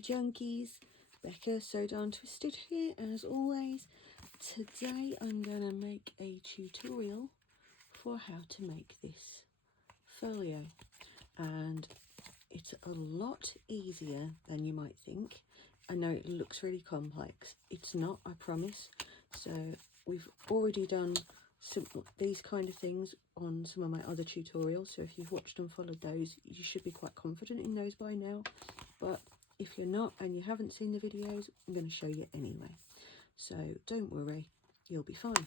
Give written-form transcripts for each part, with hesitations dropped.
you junkies. Becca So Darn Twisted here as always. Today I'm going to make a tutorial for how to make this folio, and it's a lot easier than you might think. I know it looks really complex. It's not, I promise. So we've already done these kind of things on some of my other tutorials, so if you've watched and followed those, you should be quite confident in those by now. But if you're not and you haven't seen the videos, I'm going to show you anyway, so don't worry, you'll be fine.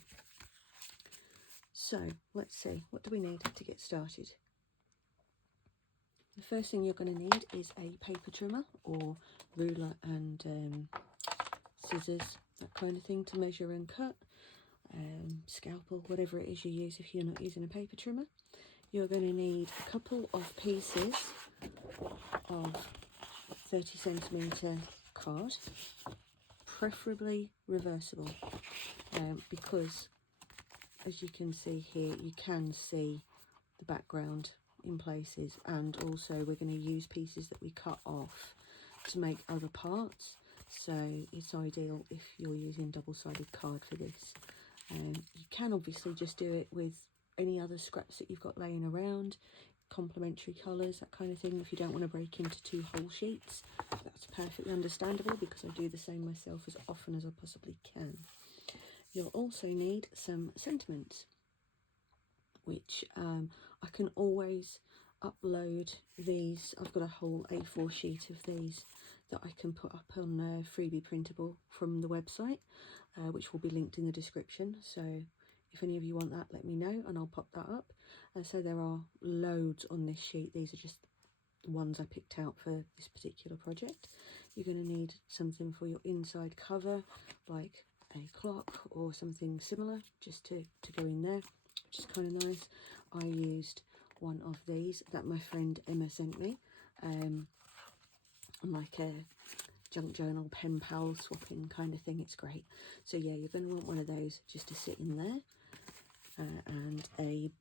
So let's see, what do we need to get started? The first thing you're going to need is a paper trimmer or ruler and scissors, that kind of thing, to measure and cut. Scalpel, whatever it is you use if you're not using a paper trimmer. You're going to need a couple of pieces of 30cm card, preferably reversible, because as you can see here, you can see the background in places, and also we're going to use pieces that we cut off to make other parts, so it's ideal if you're using double-sided card for this. You can obviously just do it with any other scraps that you've got laying around, complementary colours, that kind of thing. If you don't want to break into 2 whole sheets, that's perfectly understandable, because I do the same myself as often as I possibly can. You'll also need some sentiments, which I can always upload these. I've got a whole A4 sheet of these that I can put up on freebie printable from the website, which will be linked in the description. So if any of you want that, let me know and I'll pop that up. So there are loads on this sheet. These are just the ones I picked out for this particular project. You're going to need something for your inside cover, like a clock or something similar, just to go in there, which is kind of nice. I used one of these that my friend Emma sent me, like a junk journal pen pal swapping kind of thing. It's great. So yeah, you're going to want one of those just to sit in there, and a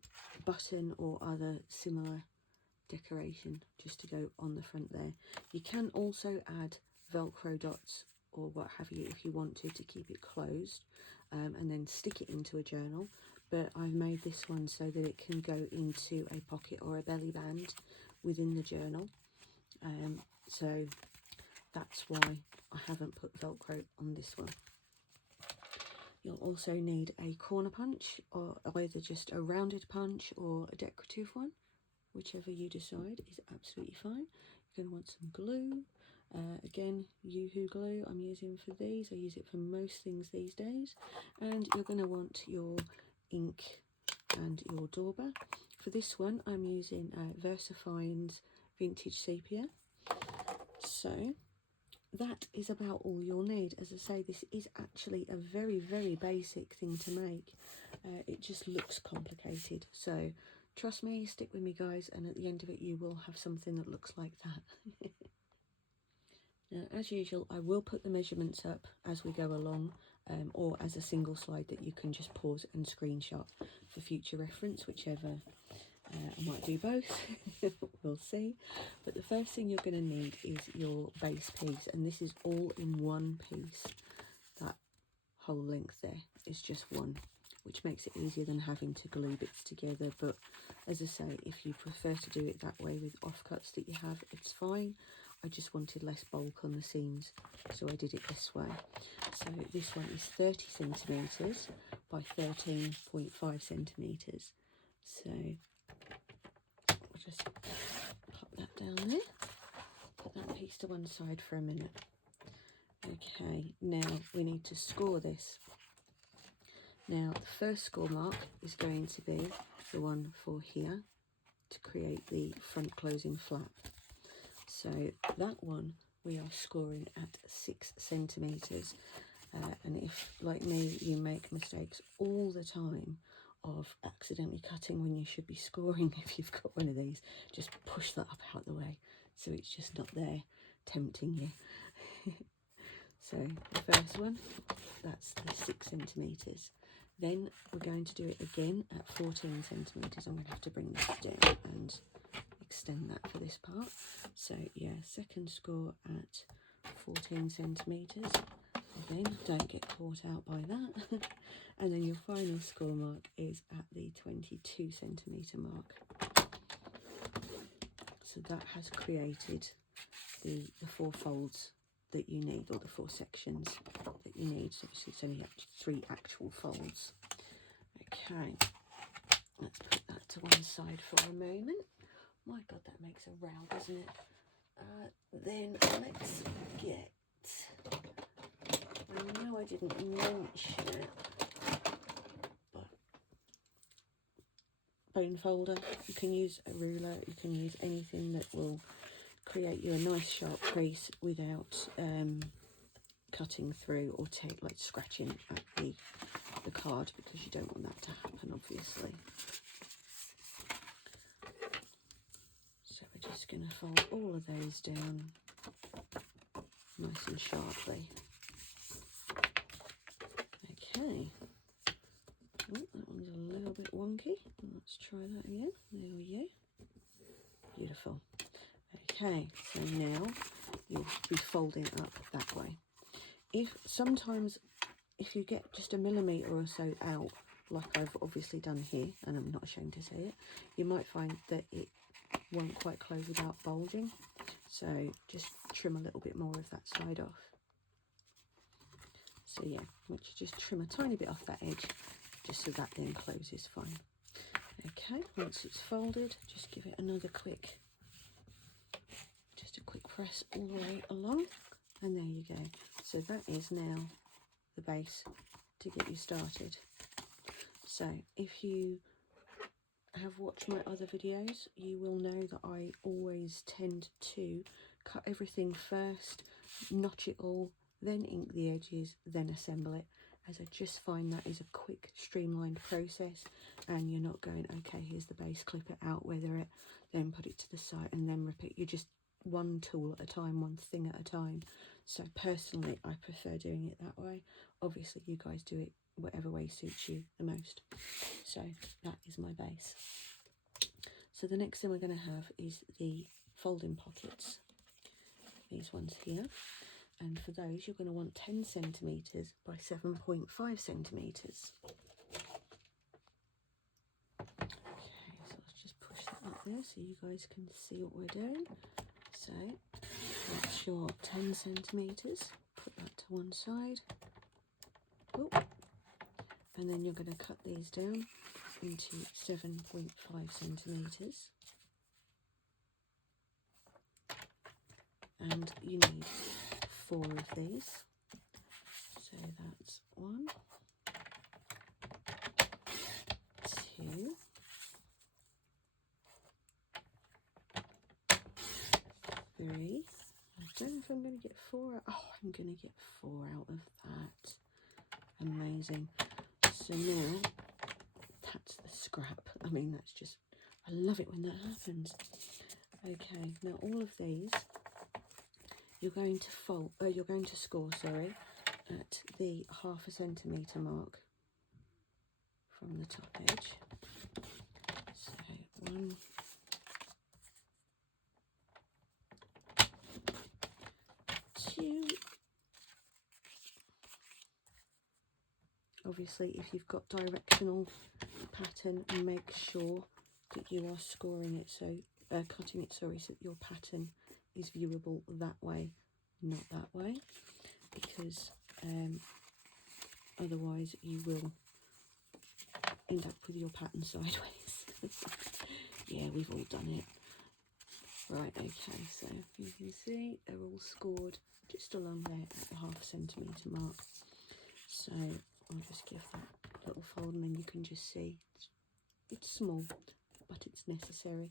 button or other similar decoration just to go on the front there. You can also add Velcro dots or what have you if you want to keep it closed, and then stick it into a journal, but I've made this one so that it can go into a pocket or a belly band within the journal, so that's why I haven't put Velcro on this one. You'll also need a corner punch, or either just a rounded punch or a decorative one, whichever you decide is absolutely fine. You're going to want some glue. Again, Yoo-hoo glue I'm using for these. I use it for most things these days. And you're going to want your ink and your dauber. For this one, I'm using VersaFine's Vintage Sepia. So that is about all you'll need. As I say, this is actually a very, very basic thing to make. It just looks complicated. So trust me, stick with me guys, and at the end of it you will have something that looks like that. Now, as usual, I will put the measurements up as we go along, or as a single slide that you can just pause and screenshot for future reference, whichever. I might do both, we'll see. But the first thing you're going to need is your base piece, and this is all in one piece. That whole length there is just one, which makes it easier than having to glue bits together. But as I say, if you prefer to do it that way with offcuts that you have, it's fine. I just wanted less bulk on the seams, so I did it this way. So this one is 30cm by 13.5 centimetres. So we'll just pop that down there, put that piece to one side for a minute. Okay, now we need to score this. Now the first score mark is going to be the one for here to create the front closing flap. So that one we are scoring at 6 centimetres, and if, like me, you make mistakes all the time of accidentally cutting when you should be scoring, if you've got one of these, just push that up out the way so it's just not there tempting you. So the first one, that's the 6 centimetres. Then we're going to do it again at 14 centimetres. I'm going to have to bring this down and extend that for this part. So yeah, second score at 14 centimetres. Again, don't get caught out by that. And then your final score mark is at the 22 centimetre mark. So that has created the 4 folds that you need, or the 4 sections that you need. So it's only 3 actual folds. Okay, let's put that to one side for a moment. My God, that makes a row, doesn't it? Then let's get, I know I didn't mention it, but bone folder. You can use a ruler, you can use anything that will create you a nice sharp crease without cutting through or like scratching at the card, because you don't want that to happen, obviously. So we're just going to fold all of those down nice and sharply. Okay. Oh, that one's a little bit wonky. Let's try that again. There we go. Beautiful. Okay, so now you'll be folding up that way. Sometimes if you get just a millimetre or so out, like I've obviously done here, and I'm not ashamed to say it, you might find that it won't quite close without bulging. So just trim a little bit more of that side off. So yeah, just trim a tiny bit off that edge, just so that then closes fine. Okay, once it's folded, just give it another quick press all the way along, and there you go. So that is now the base to get you started. So if you have watched my other videos, you will know that I always tend to cut everything first, notch it all, then ink the edges, then assemble it, as I just find that is a quick, streamlined process, and you're not going, okay, here's the base, clip it out, weather it, then put it to the side, and then repeat. You're just one tool at a time, one thing at a time. So personally, I prefer doing it that way. Obviously, you guys do it whatever way suits you the most. So that is my base. So the next thing we're going to have is the folding pockets. These ones here. And for those, you're going to want 10 centimetres by 7.5 centimetres. Okay, so let's just push that up there so you guys can see what we're doing. So that's your 10 centimetres. Put that to one side. Oh. And then you're going to cut these down into 7.5 centimetres. And you need 4 of these. So that's 1, 2, 3. I don't know if I'm going to get 4 out. Oh, I'm going to get 4 out of that. Amazing. So now that's the scrap. I mean, that's just, I love it when that happens. Okay, now all of these you're going to score, sorry, at the 0.5 centimetre mark from the top edge. So 1, 2. Obviously, if you've got directional pattern, make sure that you are scoring it, so cutting it, sorry, so that your pattern is viewable that way, not that way, because otherwise you will end up with your pattern sideways. Yeah, we've all done it. Right, okay, so you can see they're all scored just along there at the 0.5 centimetre mark. So I'll just give that little fold, and then you can just see it's small, but it's necessary.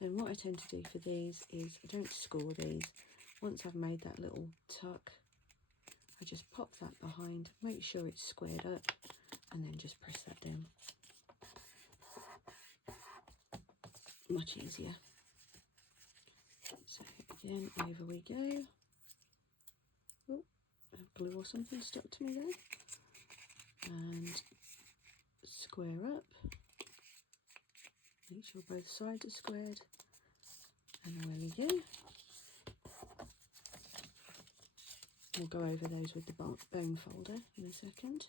And what I tend to do for these is I don't score these. Once I've made that little tuck, I just pop that behind, make sure it's squared up, and then just press that down. Much easier. So again, over we go. Oh, glue or something stuck to me there. And square up. Make sure both sides are squared. And away we go. we'll go over those with the bone folder in a second.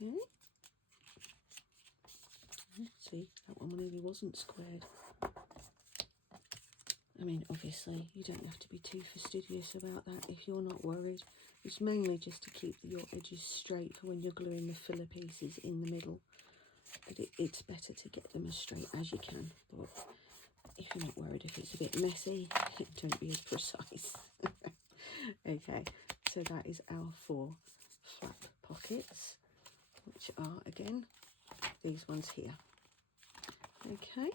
Okay. See, that one really wasn't squared. I mean, obviously, you don't have to be too fastidious about that if you're not worried. It's mainly just to keep your edges straight for when you're gluing the filler pieces in the middle. But it's better to get them as straight as you can. But if you're not worried if it's a bit messy, don't be as precise. Okay, so that is our 4 flap pockets, which are, again, these ones here. Okay,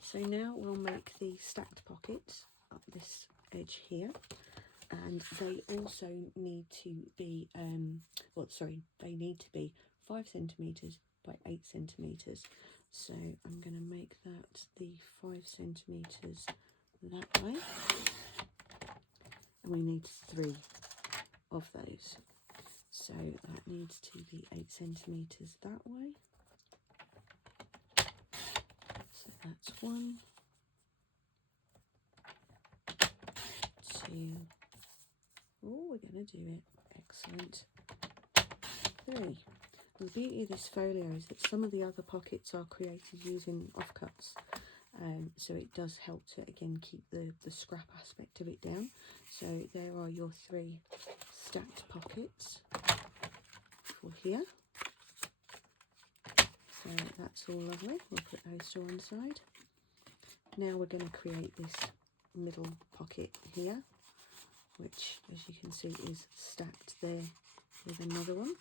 so now we'll make the stacked pockets up this edge here, and they also need to be, they need to be 5 centimetres by 8 centimetres. So I'm going to make that the 5 centimetres that way, and we need 3 of those. So that needs to be 8 centimetres that way. So that's 1, 2. Oh, we're going to do it. Excellent. 3. And the beauty of this folio is that some of the other pockets are created using offcuts. So it does help to, again, keep the scrap aspect of it down. So there are your 3 stacked pockets for here. So that's all lovely. We'll put those to one side. Now we're going to create this middle pocket here, which, as you can see, is stacked there with another one.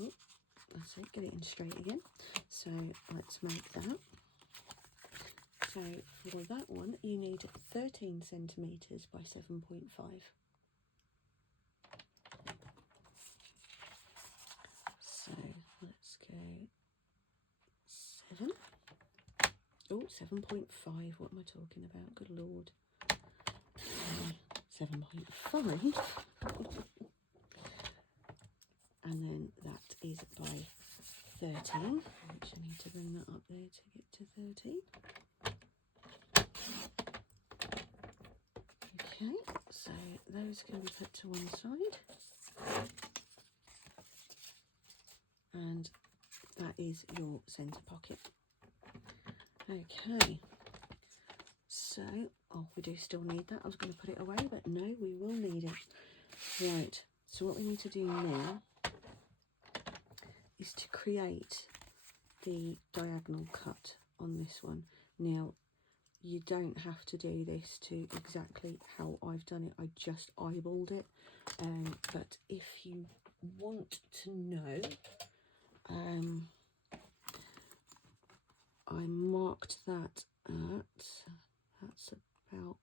Oh, that's it, get it in straight again. So let's make that. So for that one, you need 13 centimetres by 7.5. So let's go 7. Oh, 7.5. What am I talking about? Good Lord. 7.5. And then that is by 13, which I need to bring that up there to get to 13. Okay, so those can be put to one side. And that is your centre pocket. Okay, so, oh, we do still need that. I was going to put it away, but no, we will need it. Right, so what we need to do now is to create the diagonal cut on this one. Now, you don't have to do this to exactly how I've done it. I just eyeballed it. But if you want to know, I marked that at, that's about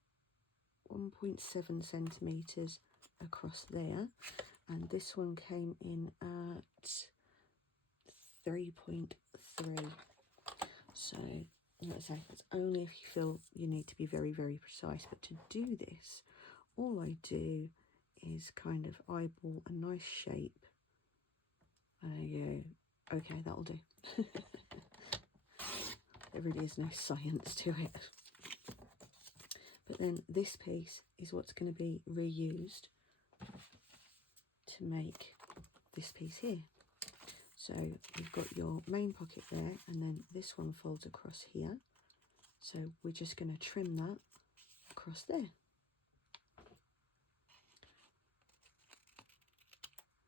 1.7 centimetres across there, and this one came in at 3.3. So like I say, it's only if you feel you need to be very, very precise. But to do this, all I do is kind of eyeball a nice shape. There you go. Okay, that'll do. There really is no science to it. But then this piece is what's going to be reused to make this piece here. So you've got your main pocket there, and then this one folds across here. So we're just going to trim that across there.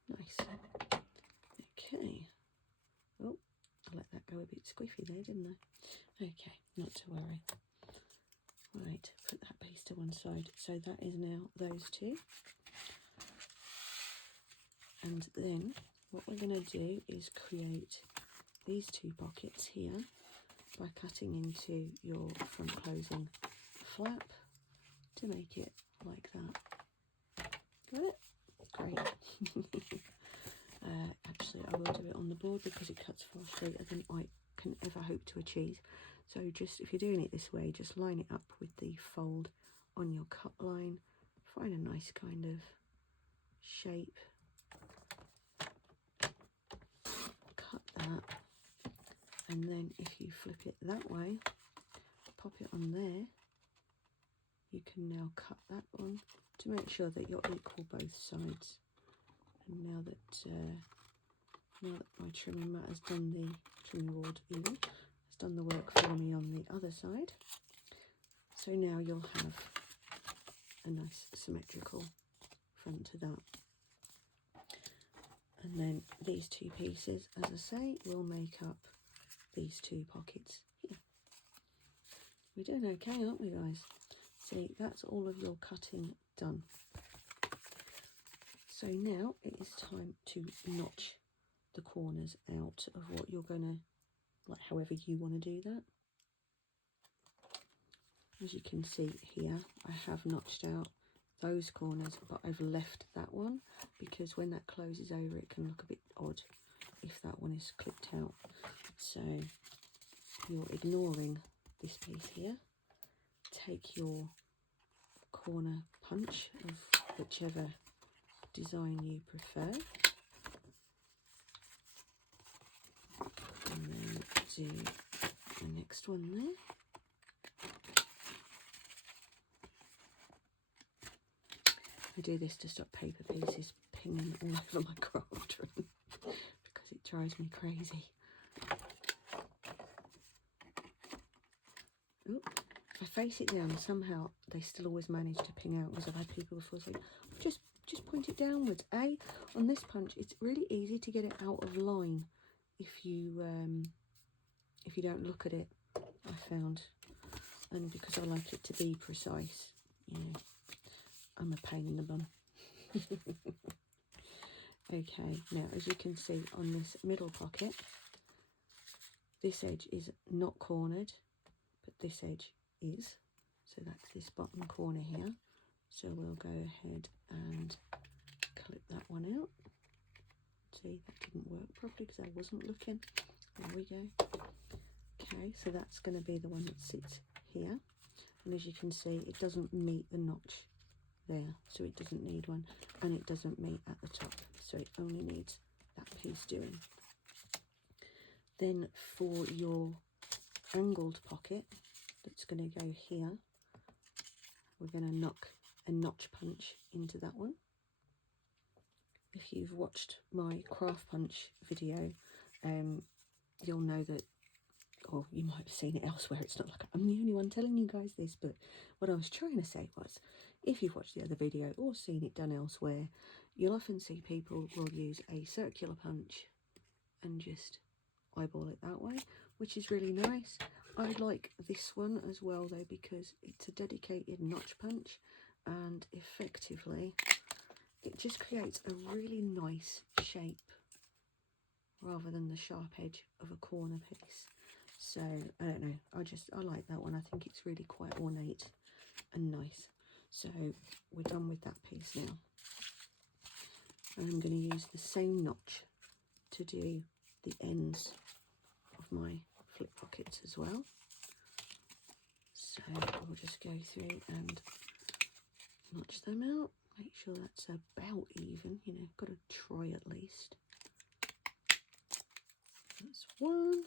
Nice. Okay. Oh, I let that go a bit squiffy there, didn't I? Okay, not to worry. Right, put that piece to one side. So that is now those two. And then what we're going to do is create these 2 pockets here by cutting into your front closing flap to make it like that. Got it? Great. Actually, I will do it on the board because it cuts far straighter than I can ever hope to achieve. So just, if you're doing it this way, just line it up with the fold on your cut line. Find a nice kind of shape. Cut that. And then if you flip it that way, pop it on there. You can now cut that one to make sure that you're equal both sides. And now that my trimming mat has done the trimming board even has done the work for me on the other side, so now you'll have a nice symmetrical front to that. And then these two pieces, as I say, will make up these two pockets here. We're doing okay, aren't we, guys? See, that's all of your cutting done. So now it is time to notch the corners out of what you're gonna, like however you want to do that. As you can see here, I have notched out those corners, but I've left that one because when that closes over it can look a bit odd if that one is clipped out. So you're ignoring this piece here. Take your corner punch of whichever design you prefer, and then do the next one there. I do this to stop paper pieces pinging all over my craft room because it drives me crazy. Ooh, if I face it down, somehow they still always manage to ping out, because I've had people before say, just point it downwards. On this punch, it's really easy to get it out of line if you don't look at it, I found. And because I like it to be precise, you know, I'm a pain in the bum. Okay, now as you can see on this middle pocket, this edge is not cornered, but this edge is. So that's this bottom corner here. So we'll go ahead and clip that one out. See, that didn't work properly because I wasn't looking. There we go. Okay, so that's going to be the one that sits here. And as you can see, it doesn't meet the notch there, so it doesn't need one, and it doesn't meet at the top, so it only needs that piece doing. Then for your angled pocket that's going to go here, we're going to knock a notch punch into that one. If you've watched my craft punch video, you'll know that, or you might have seen it elsewhere. It's not like I'm the only one telling you guys this, but what I was trying to say was, if you've watched the other video or seen it done elsewhere, you'll often see people will use a circular punch and just eyeball it that way, which is really nice. I like this one as well though, because it's a dedicated notch punch, and effectively it just creates a really nice shape rather than the sharp edge of a corner piece. So I don't know, I like that one. I think it's really quite ornate and nice. So we're done with that piece now, and I'm going to use the same notch to do the ends of my flip pockets as well. So we'll just go through and notch them out, make sure that's about even, you know, got to try at least. That's one.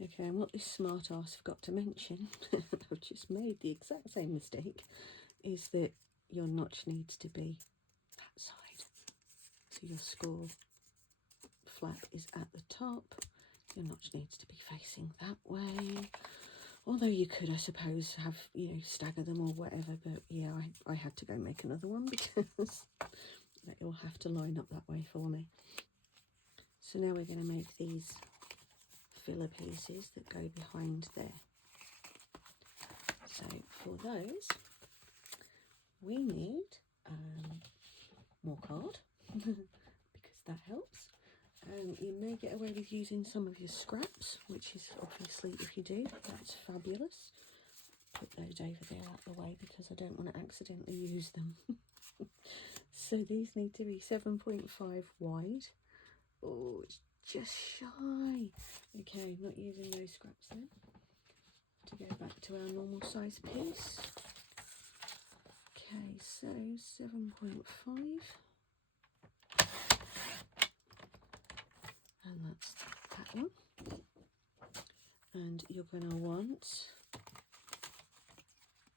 Okay, and what this smart ass forgot to mention, I've just made the exact same mistake, is that your notch needs to be that side. So your score flap is at the top, your notch needs to be facing that way. Although you could, I suppose, have, you know, stagger them or whatever, but yeah, I had to go make another one because it will have to line up that way for me. So now we're going to make these filler pieces that go behind there. So for those, we need more card because that helps. You may get away with using some of your scraps, which is obviously, if you do, that's fabulous. Put those over there out the way because I don't want to accidentally use them. So these need to be 7.5 wide. Oh, it's just shy. Okay, not using those scraps then. To go back to our normal size piece. Okay, so 7.5. and that's that one. And you're going to want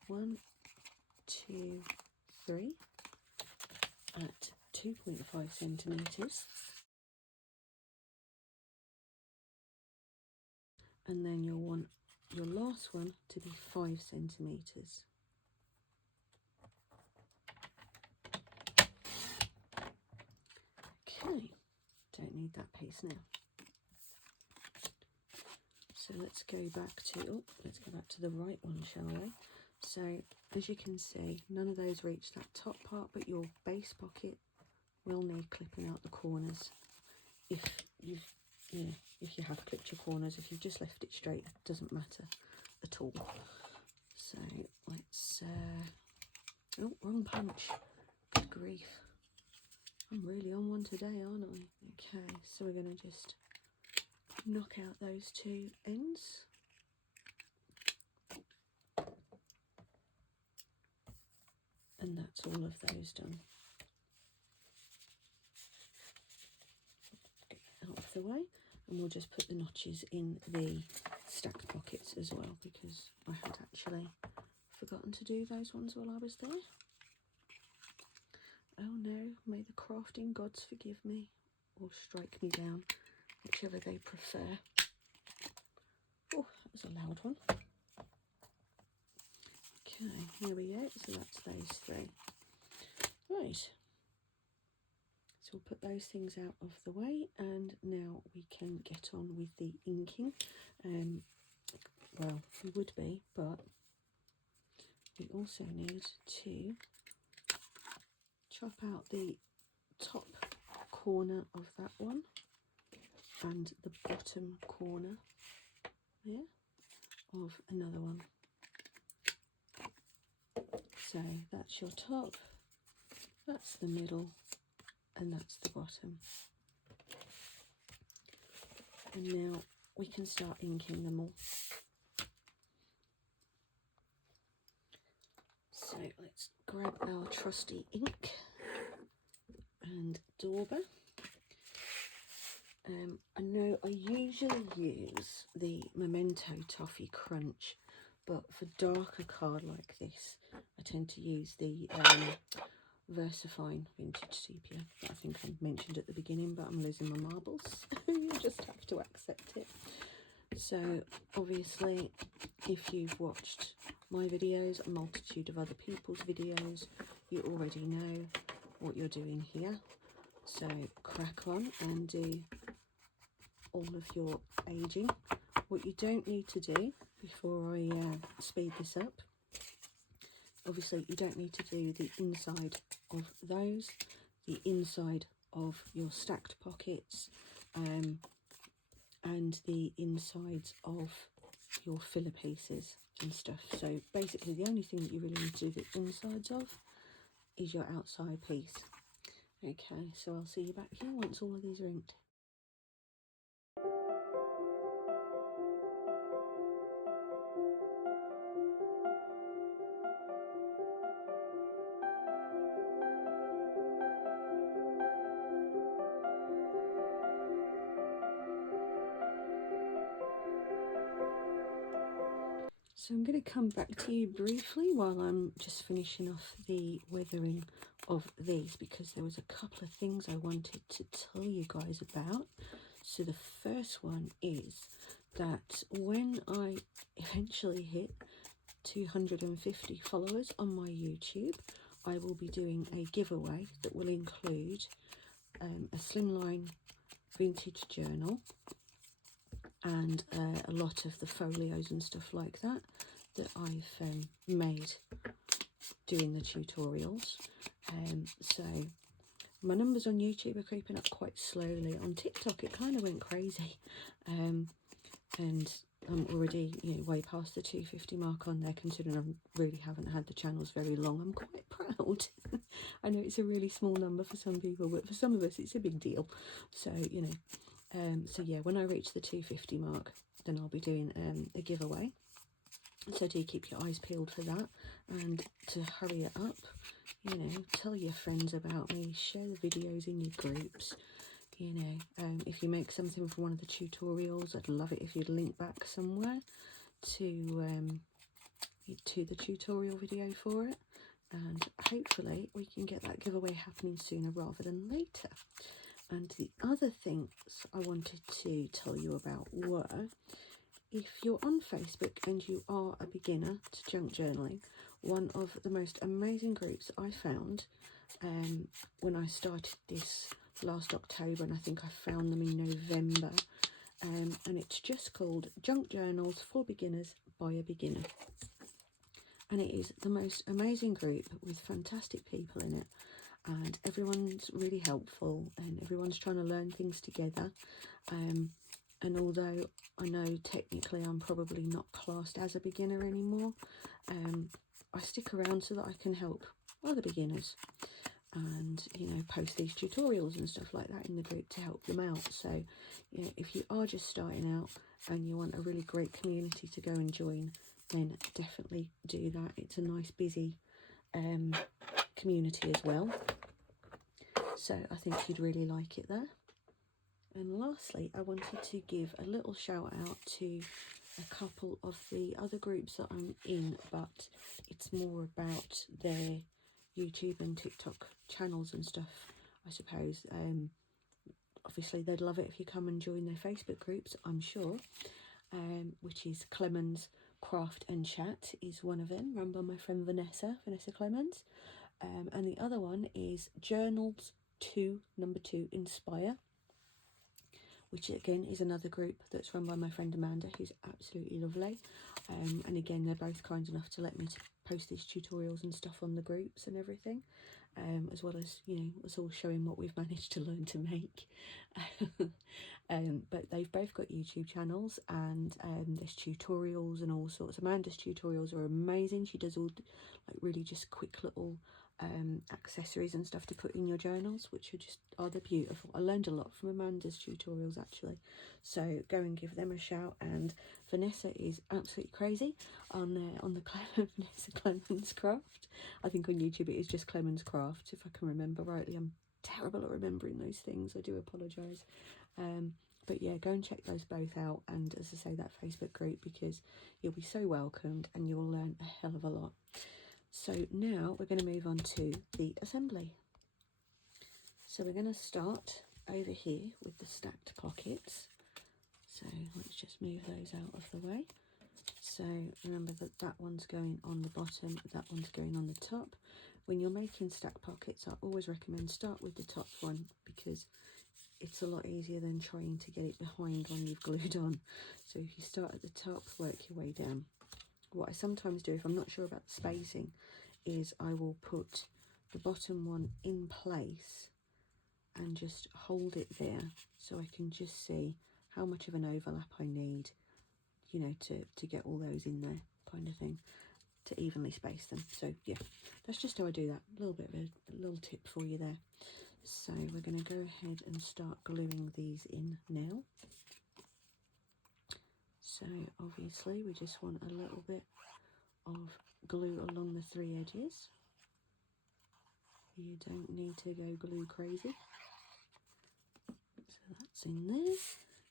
1, 2, 3 at 2.5 centimetres, and then you'll want your last one to be 5 centimetres. Okay, don't need that piece now. So let's go back to the right one, shall we? So as you can see, none of those reach that top part, but your base pocket will need clipping out the corners. If you have clipped your corners, if you've just left it straight, it doesn't matter at all. So let's oh, wrong punch. Good grief. I'm really on one today, aren't I? Okay, so we're going to just knock out those two ends. And that's all of those done. Get that out of the way, and we'll just put the notches in the stacked pockets as well, because I had actually forgotten to do those ones while I was there. Oh no, may the crafting gods forgive me, or strike me down, whichever they prefer. Oh, that was a loud one. Okay, here we go, so that's those three. Right, so we'll put those things out of the way, and now we can get on with the inking. Well, we would be, but we also need to chop out the top corner of that one and the bottom corner there of another one. So that's your top, that's the middle, and that's the bottom. And now we can start inking them all. So let's grab our trusty ink and dauber. I know I usually use the Memento Toffee Crunch, but for darker card like this, I tend to use the VersaFine Vintage Sepia that I think I mentioned at the beginning, but I'm losing my marbles. You just have to accept it. So obviously, if you've watched my videos, a multitude of other people's videos, you already know what you're doing here. So crack on and do all of your aging. What you don't need to do, before I speed this up, obviously you don't need to do the inside of those, the inside of your stacked pockets, and the insides of your filler pieces and stuff. So basically the only thing that you really need to do the insides of is your outside piece. Okay, so I'll see you back here once all of these are inked. So I'm going to come back to you briefly while I'm just finishing off the weathering of these, because there was a couple of things I wanted to tell you guys about. So the first one is that when I eventually hit 250 followers on my YouTube, I will be doing a giveaway that will include a slimline vintage journal and a lot of the folios and stuff like that I've made doing the tutorials. So my numbers on YouTube are creeping up quite slowly. On TikTok it kind of went crazy, and I'm already way past the 250 mark on there, considering I really haven't had the channels very long. I'm quite proud. I know it's a really small number for some people, but for some of us it's a big deal. So so yeah, when I reach the 250 mark, then I'll be doing a giveaway. So do keep your eyes peeled for that, and to hurry it up, tell your friends about me, share the videos in your groups, you know, if you make something for one of the tutorials, I'd love it if you'd link back somewhere to the tutorial video for it, and hopefully we can get that giveaway happening sooner rather than later. And the other things I wanted to tell you about were, if you're on Facebook and you are a beginner to junk journaling, one of the most amazing groups I found when I started this last October, and I think I found them in November, and it's just called Junk Journals for Beginners by a Beginner. And it is the most amazing group with fantastic people in it, and everyone's really helpful and everyone's trying to learn things together. And although I know technically I'm probably not classed as a beginner anymore, I stick around so that I can help other beginners and, you know, post these tutorials and stuff like that in the group to help them out. So, you know, if you are just starting out and you want a really great community to go and join, then definitely do that. It's a nice busy community as well, so I think you'd really like it there. And lastly, I wanted to give a little shout out to a couple of the other groups that I'm in, but it's more about their YouTube and TikTok channels and stuff, I suppose. Obviously they'd love it if you come and join their Facebook groups, I'm sure, which is Clemens Craft and Chat is one of them, run by my friend Vanessa Clemens, and the other one is Journals 2 number 2 Inspire, which again is another group that's run by my friend Amanda, who's absolutely lovely. And again, they're both kind enough to let me post these tutorials and stuff on the groups and everything, as well as, you know, us all showing what we've managed to learn to make. But they've both got YouTube channels, and there's tutorials and all sorts. Amanda's tutorials are amazing. She does all like really just quick little accessories and stuff to put in your journals, which are they're beautiful. I learned a lot from Amanda's tutorials actually, so go and give them a shout. And Vanessa is absolutely crazy on the Vanessa Clemens Craft. I think on YouTube it is just Clemens Craft, if I can remember rightly. I'm terrible at remembering those things, I do apologise. But yeah, go and check those both out, and as I say, that Facebook group, because you'll be so welcomed and you'll learn a hell of a lot. So now we're going to move on to the assembly. So we're going to start over here with the stacked pockets. So let's just move those out of the way. So remember that that one's going on the bottom, that one's going on the top. When you're making stacked pockets, I always recommend start with the top one, because it's a lot easier than trying to get it behind when you've glued on. So if you start at the top, work your way down. What I sometimes do, if I'm not sure about the spacing, is I will put the bottom one in place and just hold it there, so I can just see how much of an overlap I need, you know, to get all those in there, kind of thing, to evenly space them. So yeah, that's just how I do that. A little bit of a little tip for you there. So we're going to go ahead and start gluing these in now. So obviously we just want a little bit of glue along the 3 edges. You don't need to go glue crazy. So that's in there.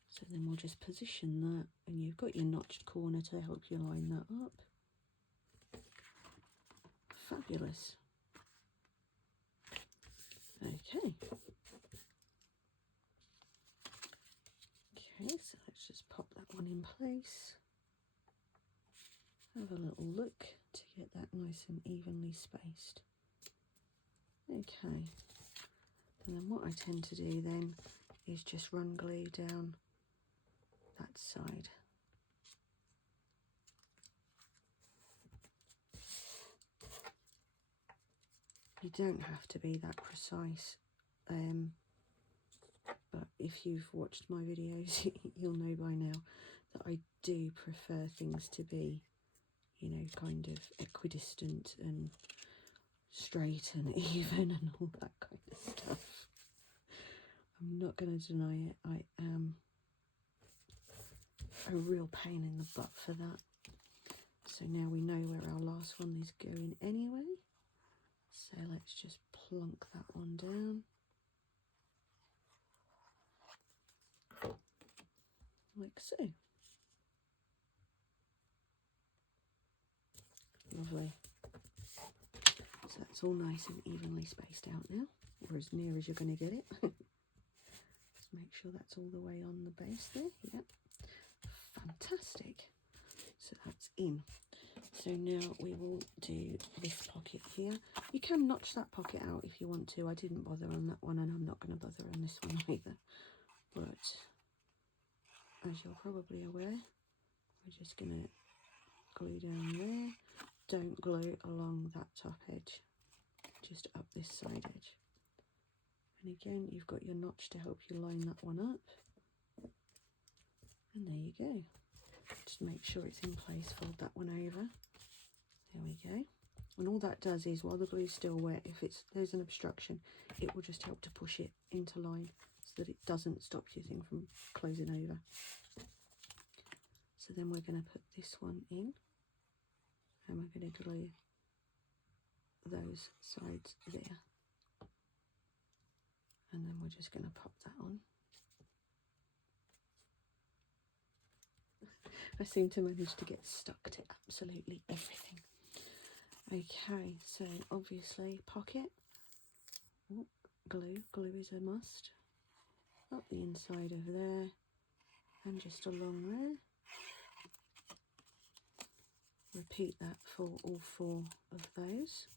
So then we'll just position that, and you've got your notched corner to help you line that up. Fabulous. Okay. Okay, so let's just pop that one in place. Have a little look to get that nice and evenly spaced. Okay. And then what I tend to do then is just run glue down that side. You don't have to be that precise, but if you've watched my videos, you'll know by now that I do prefer things to be, you know, kind of equidistant and straight and even and all that kind of stuff. I'm not going to deny it, I am a real pain in the butt for that. So now we know where our last one is going anyway. So let's just plonk that one down. like so. Lovely. So that's all nice and evenly spaced out now, or as near as you're going to get it. Just make sure that's all the way on the base there. Yep. Fantastic. So that's in. So now we will do this pocket here. You can notch that pocket out if you want to. I didn't bother on that one, and I'm not going to bother on this one either. But as you're probably aware, we're just going to glue down there. Don't glue along that top edge, just up this side edge. And again, you've got your notch to help you line that one up. And there you go. Just make sure it's in place, fold that one over. There we go. And all that does is, while the glue's still wet, if there's an obstruction, it will just help to push it into line so that it doesn't stop your thing from closing over. So then we're going to put this one in, and we're going to glue those sides there. And then we're just going to pop that on. I seem to manage to get stuck to absolutely everything. Okay, so obviously pocket, glue is a must. Up the inside over there, and just along there. Repeat that for all 4 of those.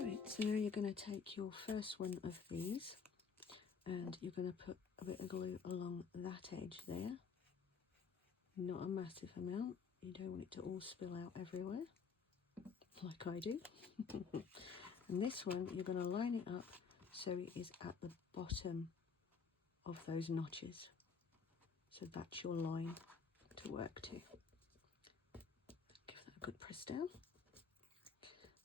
Right, so now you're going to take your first one of these, and you're going to put a bit of glue along that edge there. Not a massive amount. You don't want it to all spill out everywhere, like I do. And this one, you're going to line it up so it is at the bottom of those notches. So that's your line to work to. Give that a good press down.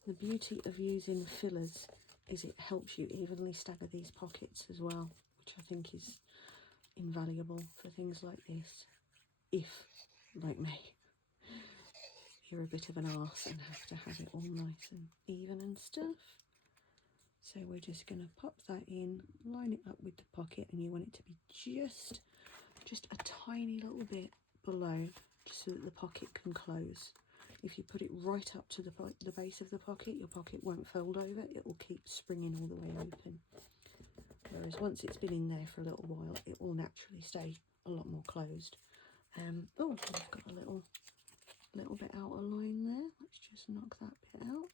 The beauty of using fillers is it helps you evenly stagger these pockets as well, which I think is invaluable for things like this. If, like me, you're a bit of an arse and have to have it all nice and even and stuff. So we're just going to pop that in, line it up with the pocket, and you want it to be just a tiny little bit below, just so that the pocket can close. If you put it right up to the base of the pocket, your pocket won't fold over, it will keep springing all the way open. Whereas once it's been in there for a little while, it will naturally stay a lot more closed. Oh, I've got a little bit out of line there. Let's just knock that bit out.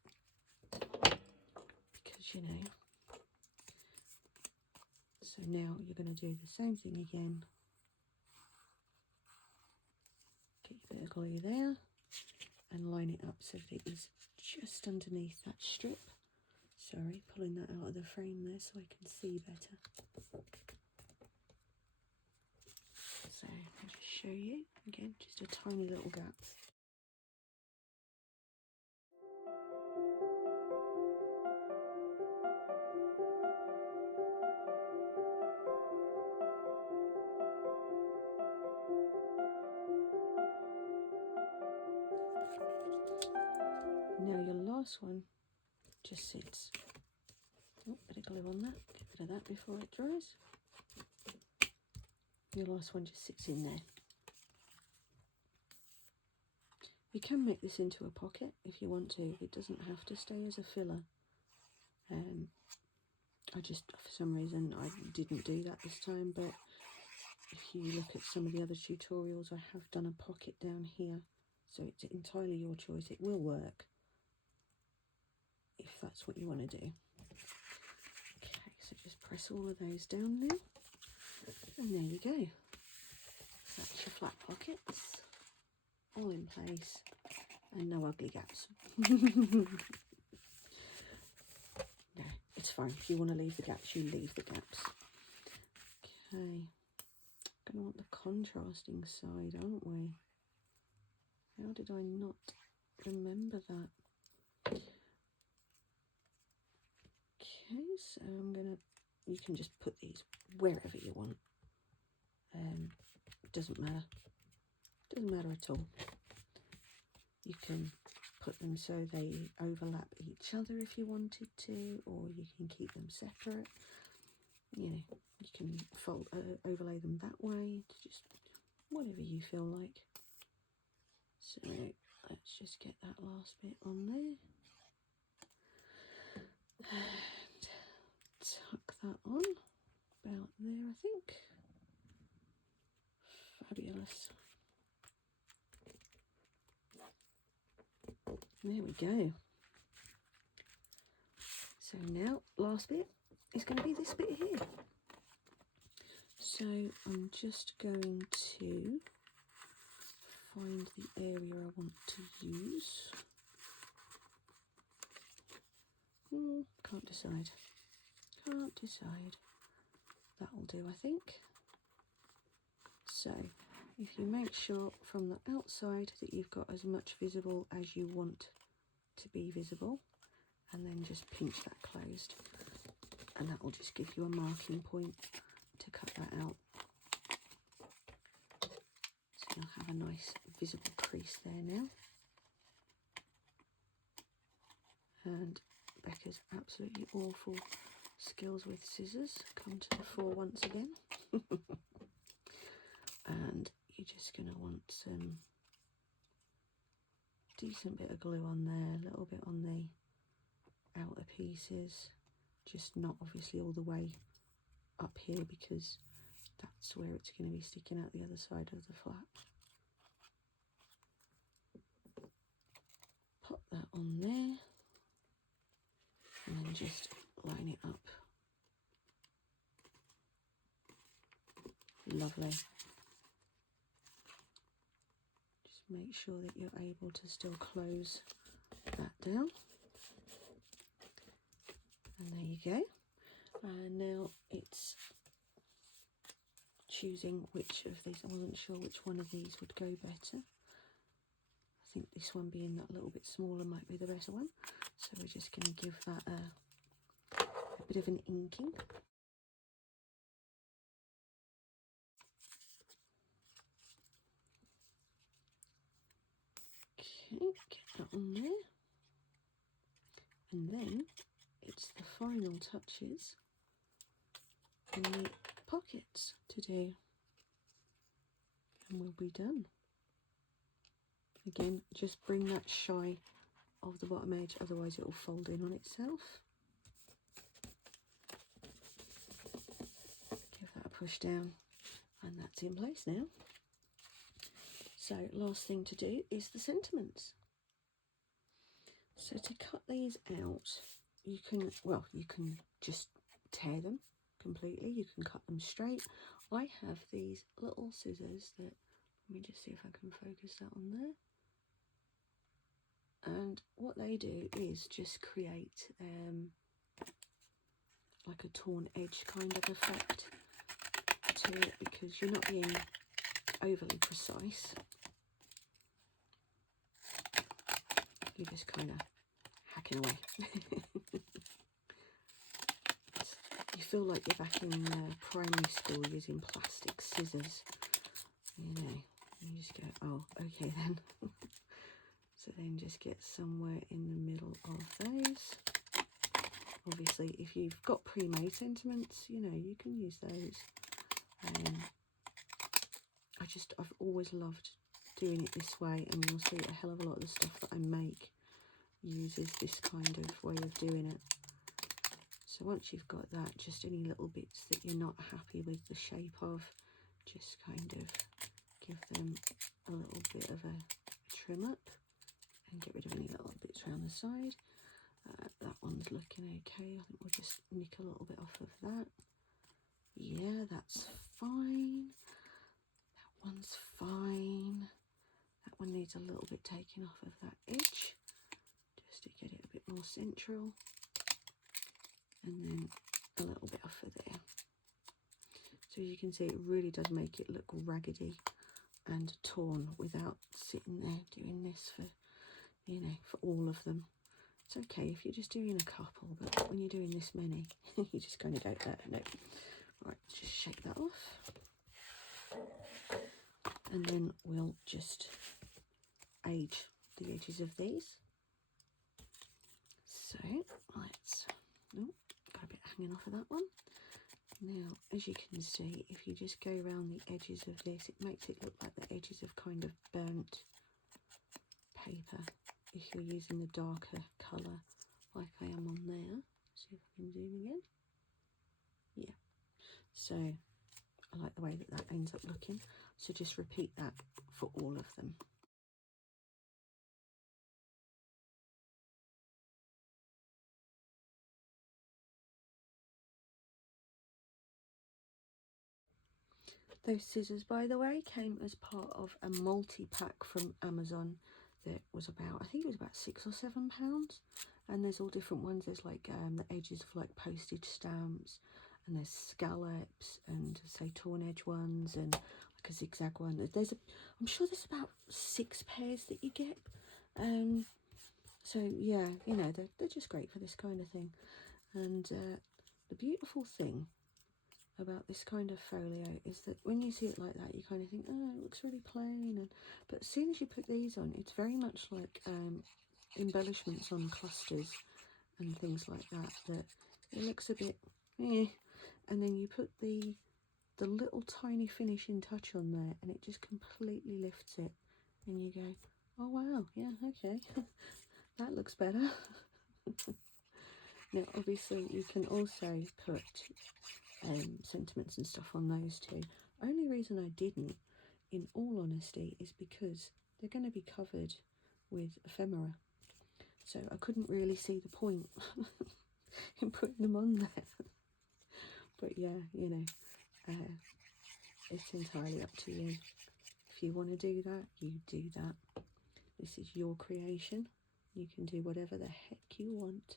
Because, you know. So now you're going to do the same thing again. Get your bit of glue there. And line it up so that it is just underneath that strip. Sorry, pulling that out of the frame there so I can see better. So I'll just show you again, just a tiny little gap. Now your last one just sits. Oh, bit of glue on that. Get rid of that before it dries. Your last one just sits in there. You can make this into a pocket if you want to. It doesn't have to stay as a filler. I just, for some reason, I didn't do that this time, but if you look at some of the other tutorials, I have done a pocket down here. So it's entirely your choice. It will work if that's what you want to do. Okay, so just press all of those down there. And there you go. That's your flat pockets. All in place. And no ugly gaps. No, it's fine. If you want to leave the gaps, you leave the gaps. Okay. Going to want the contrasting side, aren't we? How did I not remember that? Okay, so I'm going to... You can just put these wherever you want. Doesn't matter. Doesn't matter at all. You can put them so they overlap each other if you wanted to, or you can keep them separate. You know, you can overlay them that way, just whatever you feel like. So let's just get that last bit on there and tuck that on about there, I think. Fabulous. There we go. So now last bit is going to be this bit here. So I'm just going to find the area I want to use. Can't decide. Can't decide. That'll do, I think. So if you make sure from the outside that you've got as much visible as you want to be visible, and then just pinch that closed, and that will just give you a marking point to cut that out. So you'll have a nice visible crease there now. And Becca's absolutely awful skills with scissors come to the fore once again. And you're just going to want some decent bit of glue on there, a little bit on the outer pieces, just not obviously all the way up here because that's where it's going to be sticking out the other side of the flap. Pop that on there and then just line it up. Lovely. Just make sure that you're able to still close that down. And there you go. And now it's choosing which of these. I wasn't sure which one of these would go better. I think this one being that little bit smaller might be the better one. So we're just going to give that a bit of an inking. Okay, get that on there. And then it's the final touches and the pockets to do. And we'll be done. Again, just bring that shy of the bottom edge, otherwise it will fold in on itself. Give that a push down, and that's in place now. So last thing to do is the sentiments. So to cut these out, you can just tear them completely. You can cut them straight. I have these little scissors that, let me just see if I can focus that on there. And what they do is just create like a torn edge kind of effect to it, because you're not being overly precise. You're just kind of hacking away. You feel like you're back in primary school using plastic scissors. You know, you just go, oh, okay then. So then just get somewhere in the middle of those. Obviously, if you've got pre-made sentiments, you know, you can use those. I've always loved doing it this way, and you'll see a hell of a lot of the stuff that I make uses this kind of way of doing it. So once you've got that, just any little bits that you're not happy with the shape of, just kind of give them a little bit of a trim up and get rid of any little bits around the side. That one's looking okay. I think we'll just nick a little bit off of that. Yeah, that's fine. That one's fine. That one needs a little bit taken off of that edge, just to get it a bit more central. And then a little bit off of there. So as you can see, it really does make it look raggedy and torn without sitting there doing this for, you know, for all of them. It's okay if you're just doing a couple, but when you're doing this many, you just kind of go, no. Right, just shake that off. And then we'll just age the edges of these. So let's, oh, got a bit hanging off of that one. Now, as you can see, if you just go around the edges of this, it makes it look like the edges of kind of burnt paper if you're using the darker colour like I am on there. See if I can zoom again. Yeah, so I like the way that that ends up looking. So just repeat that for all of them. Those scissors, by the way, came as part of a multi-pack from Amazon that was about, I think it was about £6 or £7. And there's all different ones. There's like the edges of like postage stamps, and there's scallops, and say torn edge ones, and like a zigzag one. I'm sure there's about 6 pairs that you get. So yeah, you know, they're just great for this kind of thing. And the beautiful thing about this kind of folio is that when you see it like that, you kind of think, oh, it looks really plain, but as soon as you put these on, it's very much like embellishments on clusters and things like that, that it looks a bit eh, and then you put the little tiny finishing touch on there and it just completely lifts it, and you go, oh wow, yeah, okay, that looks better. Now obviously you can also put sentiments and stuff on those too. Only reason I didn't, in all honesty, is because they're going to be covered with ephemera, so I couldn't really see the point in putting them on there. But yeah, you know, it's entirely up to you. If you want to do that, you do that. This is your creation. You can do whatever the heck you want.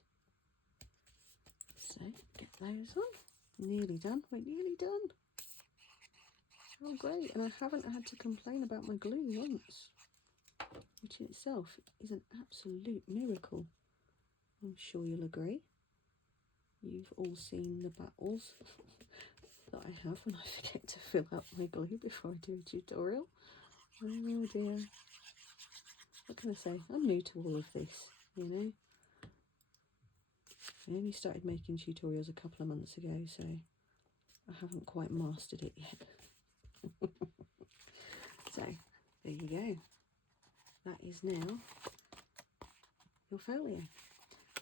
So get those on. Nearly done. We're nearly done. Oh great, and I haven't had to complain about my glue once, which in itself is an absolute miracle. I'm sure you'll agree. You've all seen the battles that I have when I forget to fill out my glue before I do a tutorial. Oh dear. What can I say? I'm new to all of this, you know. I only started making tutorials a couple of months ago, so I haven't quite mastered it yet. So, there you go. That is now your folio.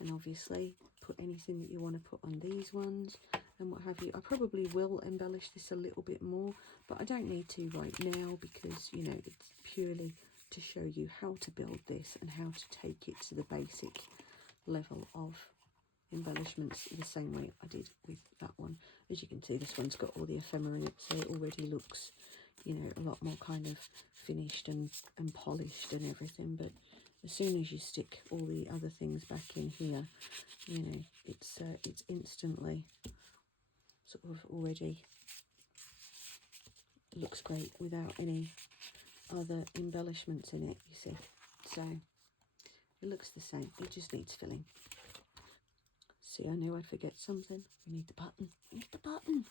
And obviously put anything that you want to put on these ones and what have you. I probably will embellish this a little bit more, but I don't need to right now because, you know, it's purely to show you how to build this and how to take it to the basic level of embellishments the same way I did with that one. As you can see, this one's got all the ephemera in it, so it already looks, you know, a lot more kind of finished and polished and everything. But as soon as you stick all the other things back in here, you know, it's instantly sort of already looks great without any other embellishments in it, you see. So it looks the same, it just needs filling. See, I knew I'd forget something. We need the button. We need the button.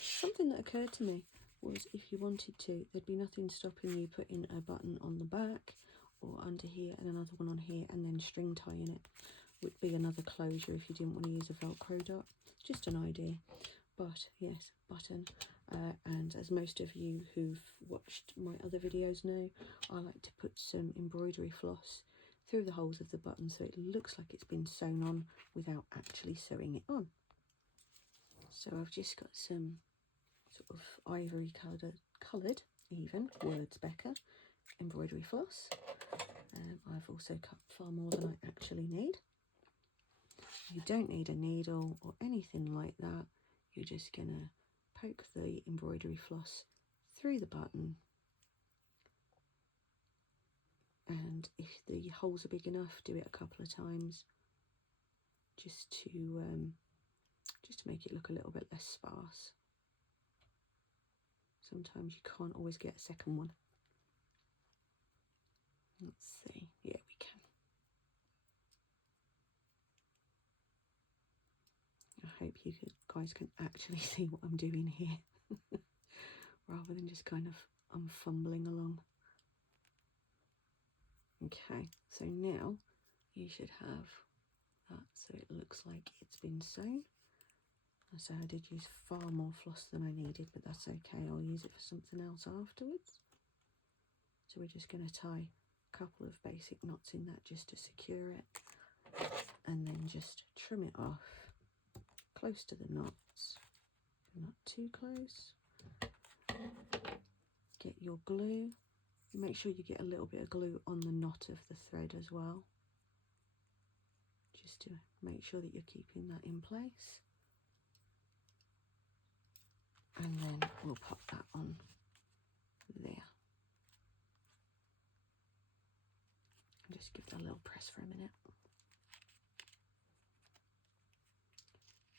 Something that occurred to me was if you wanted to, there'd be nothing stopping you putting a button on the back or under here and another one on here, and then string tying it would be another closure if you didn't want to use a Velcro dot. Just an idea. But yes, button. And as most of you who've watched my other videos know, I like to put some embroidery floss through the holes of the button so it looks like it's been sewn on without actually sewing it on. So I've just got some sort of ivory coloured even words Becca embroidery floss. I've also cut far more than I actually need. You don't need a needle or anything like that. You're just gonna poke the embroidery floss through the button, and if the holes are big enough, do it a couple of times just to make it look a little bit less sparse. Sometimes you can't always get a second one. Let's see. Yeah, we can. I hope you guys can actually see what I'm doing here rather than just kind of fumbling along. Okay, so now you should have that, so it looks like it's been sewn. So I did use far more floss than I needed, but that's okay, I'll use it for something else afterwards. So we're just going to tie a couple of basic knots in that just to secure it, and then just trim it off close to the knots, not too close. Get your glue, make sure you get a little bit of glue on the knot of the thread as well, just to make sure that you're keeping that in place. And then we'll pop that on there. And just give it a little press for a minute.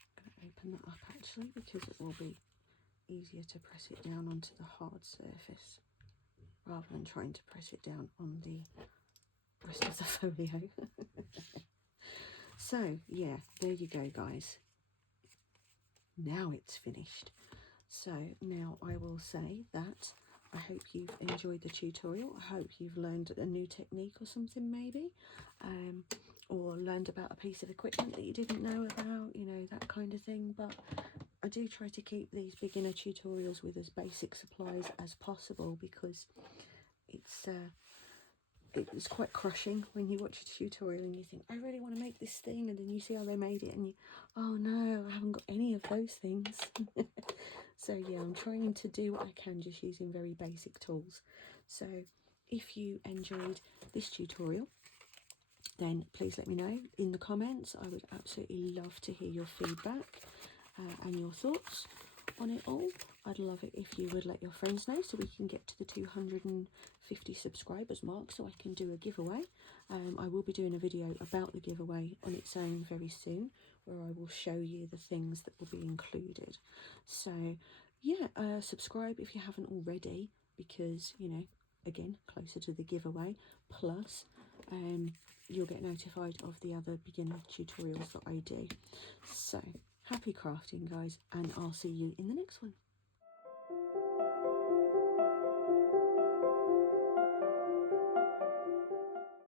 I'm going to open that up actually, because it will be easier to press it down onto the hard surface rather than trying to press it down on the rest of the folio. So yeah, there you go guys. Now it's finished. So now I will say that I hope you've enjoyed the tutorial. I hope you've learned a new technique or something maybe, or learned about a piece of equipment that you didn't know about, you know, that kind of thing. But I do try to keep these beginner tutorials with as basic supplies as possible, because it's quite crushing when you watch a tutorial and you think, I really want to make this thing, and then you see how they made it and you, oh no, I haven't got any of those things. So yeah, I'm trying to do what I can just using very basic tools. So if you enjoyed this tutorial, then please let me know in the comments. I would absolutely love to hear your feedback and your thoughts on it all. I'd love it if you would let your friends know, so we can get to the 250 subscribers mark, so I can do a giveaway. I will be doing a video about the giveaway on its own very soon, where I will show you the things that will be included. So yeah, subscribe if you haven't already, because, you know, again, closer to the giveaway, plus you'll get notified of the other beginner tutorials that I do. So happy crafting guys, and I'll see you in the next one.